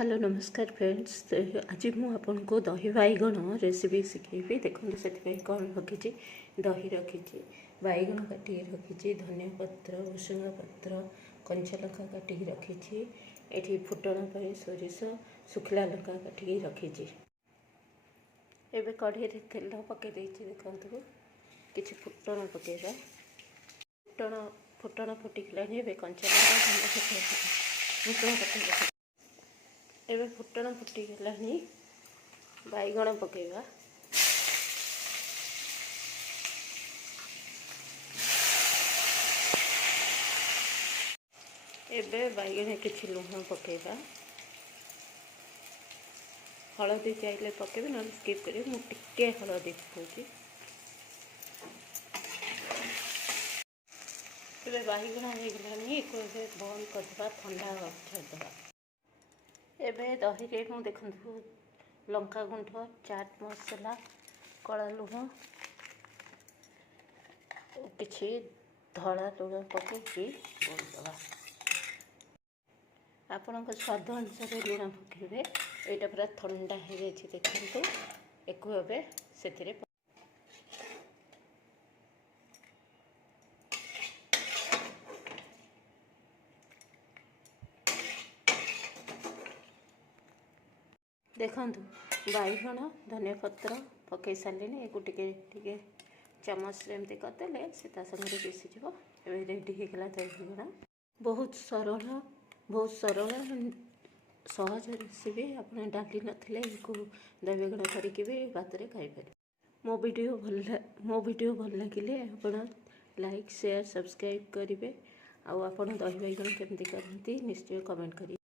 Hello नमस्कार friends. आज मुझे दही बैगण रेसिपी शिखेबी। देखो से कौन रखी दही रखी बैगण काटिकी रखी धनिया पत्र भुसुंगा पत्र कंचा लंका काटिकी रखी ये फुटण पर सोरिष शुखला लंका काटिकी रखी एवं कढ़ई तेल पकई देखु कि फुटण पकेगा फुटण फुटिकला कंचा लंका भुसुंगा पत्र एवं फुटण फुटिगला बैगण पकेगा एवं बैगण किसी लुण पकेगा हलदी चाहिए पकेबे ना स्किप करें मुझे हलदी पकाऊँगी। एवं बैगण होगा बंद करदे ठंडा छाड़देवा। एवं दही रे मु देखु लंका गुंड चाट मसला कला लुण किसी धड़ा लुण पकई बोलदवा। आपण स्वाद अनुसार लुण पकेबे। यहाँ पूरा ठंडा हो जाए देखु एक से देखु बैगण धनिया पत्र पकई सारे टे चमच एमती करदे से सागर मिसीज रेडी होगा दही बैगण। बहुत सरल सहज रेसिपी आप डाली नथिले दही बैगण करके भी भात रे खाई पारे। मो वीडियो भल लगे आप लाइक शेयर सब्सक्राइब करेंगे। आप दही बैगण केमती करती निश्चय कमेंट करेंगे।